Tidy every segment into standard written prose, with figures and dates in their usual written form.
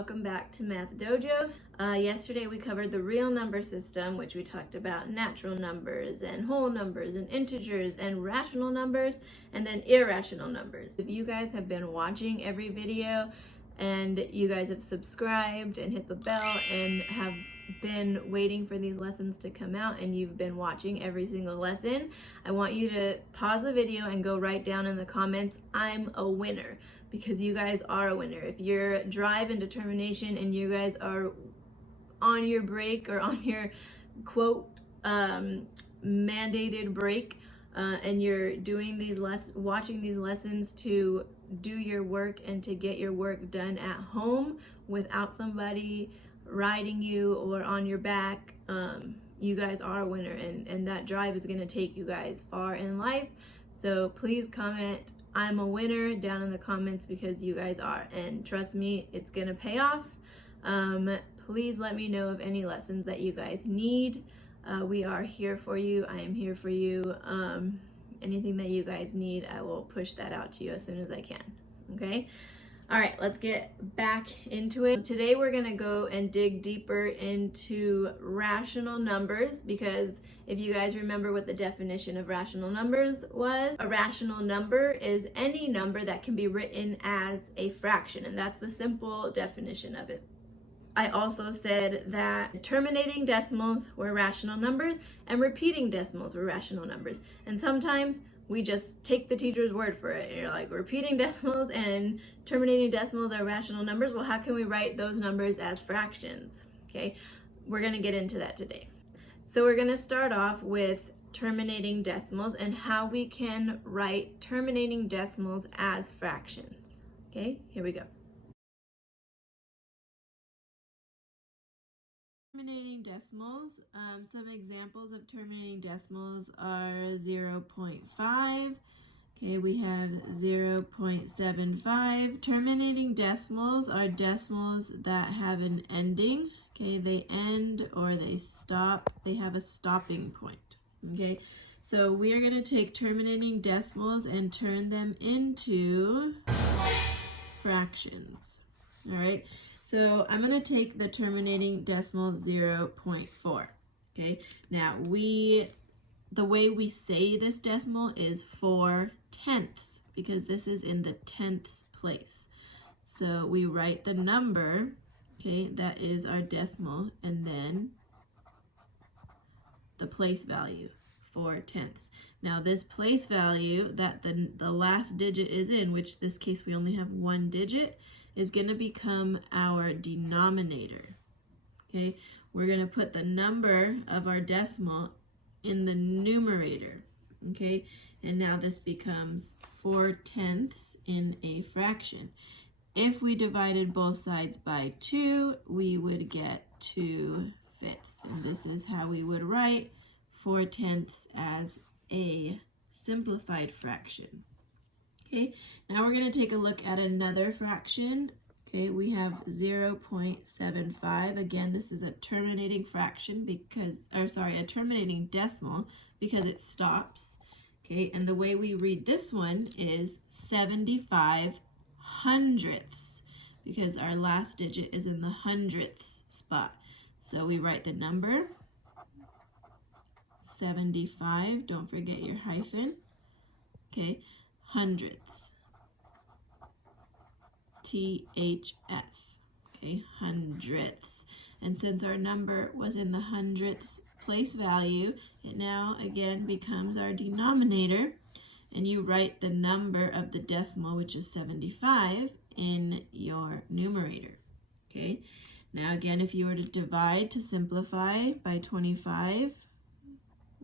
welcome back to Math Dojo. Yesterday we covered the real number system, which we talked about natural numbers and whole numbers and integers and rational numbers and then irrational numbers. If you guys have been watching every video and you guys have subscribed and hit the bell and have been waiting for these lessons to come out and you've been watching every single lesson, I want you to pause the video and go write down in the comments, "I'm a winner," because you guys are a winner. If your drive and determination and you guys are on your break or on your quote mandated break and you're doing these watching these lessons to do your work and to get your work done at home without somebody riding you or on your back, you guys are a winner, and that drive is going to take you guys far in life. So please comment "I'm a winner" down in the comments, because you guys are, and trust me, it's gonna pay off. Please let me know of any lessons that you guys need. We are here for you. I am here for you. Anything that you guys need, I will push that out to you as soon as I can. Okay? All right, let's get back into it. Today we're gonna go and dig deeper into rational numbers, because if you guys remember what the definition of rational numbers was, a rational number is any number that can be written as a fraction, and that's the simple definition of it. I also said that terminating decimals were rational numbers and repeating decimals were rational numbers, and sometimes we just take the teacher's word for it. And you're like, repeating decimals and terminating decimals are rational numbers. Well, how can we write those numbers as fractions? Okay, we're gonna get into that today. So we're gonna start off with terminating decimals and how we can write terminating decimals as fractions. Okay, here we go. Terminating decimals, some examples of terminating decimals are 0.5. Okay, we have 0.75. Terminating decimals are decimals that have an ending. Okay, they end or they stop. They have a stopping point. Okay, so we are going to take terminating decimals and turn them into fractions. All right. So I'm going to take the terminating decimal 0.4. Okay, now the way we say this decimal is 4/10, because this is in the tenths place. So we write the number, okay, that is our decimal, and then the place value, 4/10. Now this place value that the last digit is in, which this case we only have one digit, is going to become our denominator. Okay, we're going to put the number of our decimal in the numerator. Okay, and now this becomes 4/10 in a fraction. If we divided both sides by 2, we would get 2/5, and this is how we would write 4/10 as a simplified fraction. Okay, now we're going to take a look at another fraction. Okay, we have 0.75. Again, this is a terminating fraction a terminating decimal because it stops. Okay, and the way we read this one is 75 hundredths, because our last digit is in the hundredths spot. So we write the number 75, don't forget your hyphen. Okay, hundredths, THS, okay, hundredths. And since our number was in the hundredths place value, it now again becomes our denominator, and you write the number of the decimal, which is 75, in your numerator. Okay, now again, if you were to divide to simplify by 25,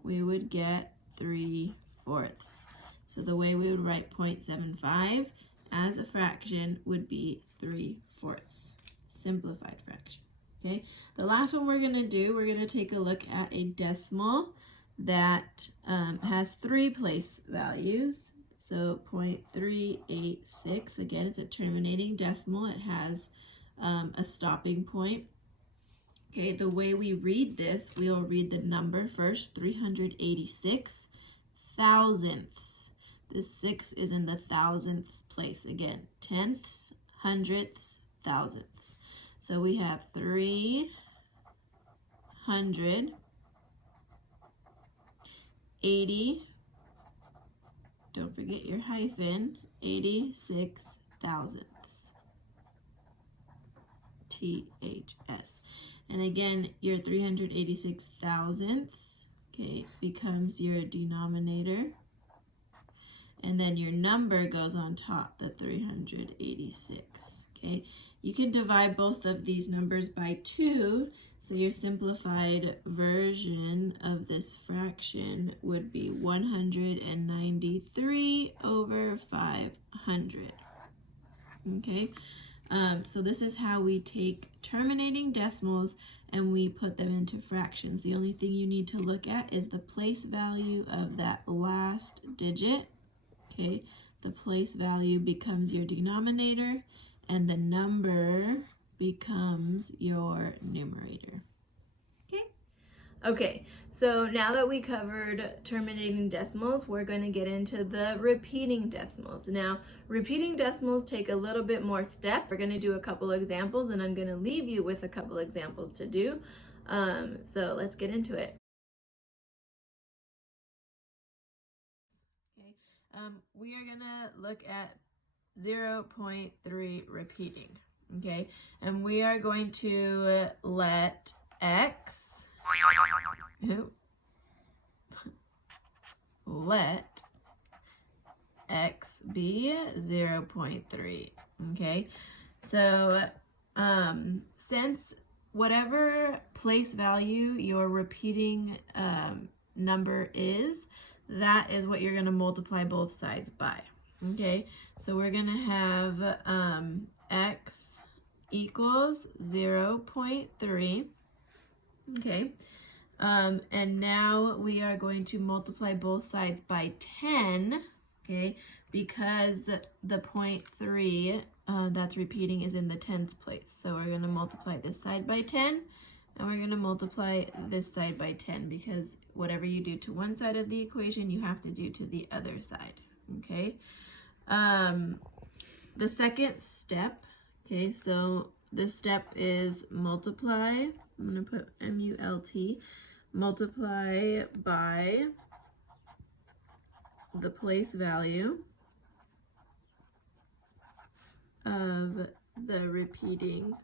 we would get 3/4. So the way we would write 0.75 as a fraction would be 3/4, simplified fraction. Okay, the last one we're going to do, we're going to take a look at a decimal that has 3 place values. So 0.386, again, it's a terminating decimal. It has a stopping point. Okay, the way we read this, we'll read the number first, 386 thousandths. This 6 is in the thousandths place. Again, tenths, hundredths, thousandths. So we have 380, don't forget your hyphen, 86 thousandths. THS. And again, your 386 thousandths, okay, becomes your denominator. And then your number goes on top, the 386, okay? You can divide both of these numbers by 2, so your simplified version of this fraction would be 193 over 500, okay? So this is how we take terminating decimals and we put them into fractions. The only thing you need to look at is the place value of that last digit. Okay, the place value becomes your denominator and the number becomes your numerator. Okay, so now that we covered terminating decimals, we're going to get into the repeating decimals. Now, repeating decimals take a little bit more steps. We're going to do a couple examples and I'm going to leave you with a couple examples to do. So let's get into it. We are going to look at 0.3 repeating, okay? And we are going to let x, let x be 0.3, okay? So since whatever place value your repeating number is, that is what you're going to multiply both sides by, okay? So we're going to have x equals 0.3, okay? And now we are going to multiply both sides by 10, okay? Because the 0.3 that's repeating is in the tens place. So we're going to multiply this side by 10. And we're going to multiply this side by 10 because whatever you do to one side of the equation, you have to do to the other side, okay? The second step, okay, so this step is multiply. I'm going to put M-U-L-T. Multiply by the place value of the repeating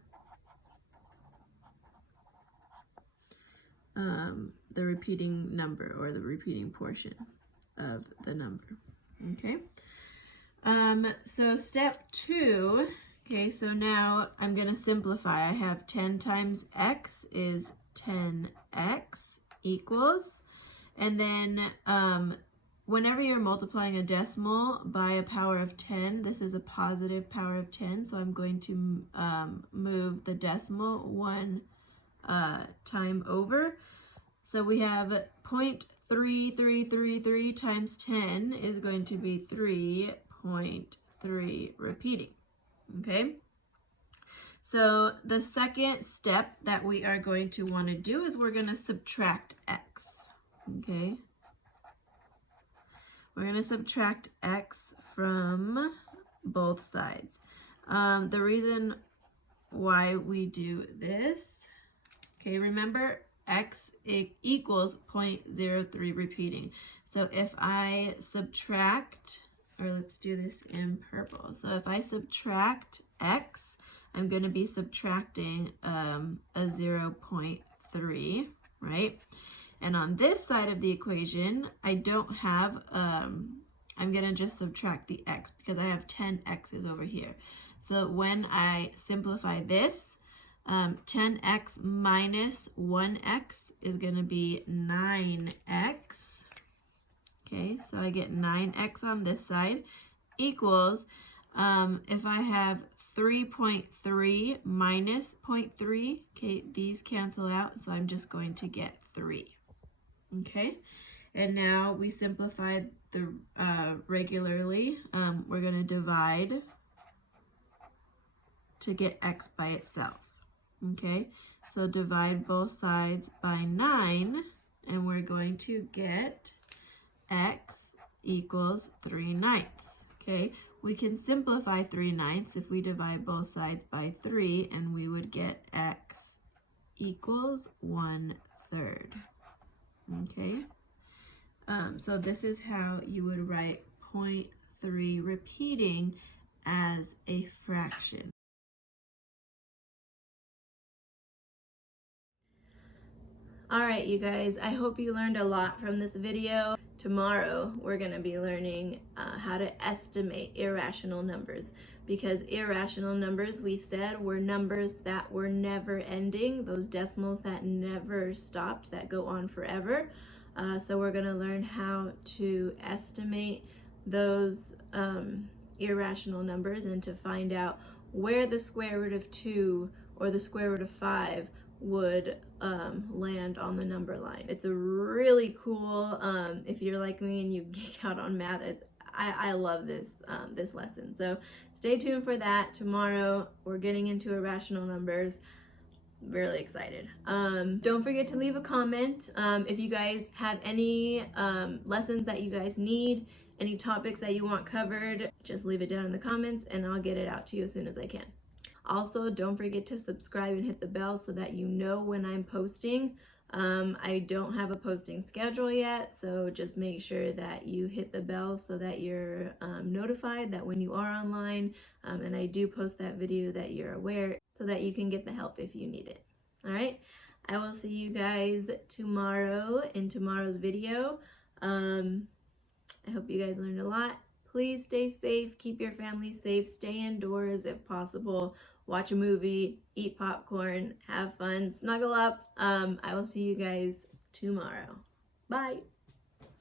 number or the repeating portion of the number, okay? So step 2, okay, so now I'm going to simplify. I have 10 times x is 10x equals, and then whenever you're multiplying a decimal by a power of 10, this is a positive power of 10, so I'm going to move the decimal one time over. So we have 0.3333 times 10 is going to be 3.3 repeating, okay? So the second step that we are going to want to do is we're going to subtract x, okay? We're going to subtract x from both sides. The reason why we do this, okay, remember x equals 0.03 repeating. So if I subtract, or let's do this in purple. So if I subtract x, I'm going to be subtracting a 0.3, right? And on this side of the equation, I don't have, I'm going to just subtract the x because I have 10 x's over here. So when I simplify this, 10x minus 1x is going to be 9x. Okay, so I get 9x on this side equals, if I have 3.3 minus 0.3, okay, these cancel out, so I'm just going to get 3. Okay, and now we simplified the regularly. We're going to divide to get x by itself. Okay, so divide both sides by 9, and we're going to get x equals 3/9. Okay, We can simplify 3/9 if we divide both sides by 3, and we would get x equals 1/3. Okay, so this is how you would write 0.3 repeating as a fraction. All right, you guys, I hope you learned a lot from this video. Tomorrow, we're going to be learning how to estimate irrational numbers, because irrational numbers, we said, were numbers that were never ending, those decimals that never stopped, that go on forever. So we're going to learn how to estimate those irrational numbers and to find out where the square root of 2 or the square root of 5 would land on the number line. It's a really cool, if you're like me and you geek out on math, I love this this lesson. So stay tuned for that. Tomorrow we're getting into irrational numbers. Really excited. Don't forget to leave a comment if you guys have any lessons that you guys need, any topics that you want covered. Just leave it down in the comments and I'll get it out to you as soon as I can. Also, don't forget to subscribe and hit the bell so that you know when I'm posting. I don't have a posting schedule yet, so just make sure that you hit the bell so that you're notified that when you are online, and I do post that video, that you're aware so that you can get the help if you need it. All right, I will see you guys tomorrow in tomorrow's video. I hope you guys learned a lot. Please stay safe, keep your family safe, stay indoors if possible, watch a movie, eat popcorn, have fun, snuggle up. I will see you guys tomorrow. Bye.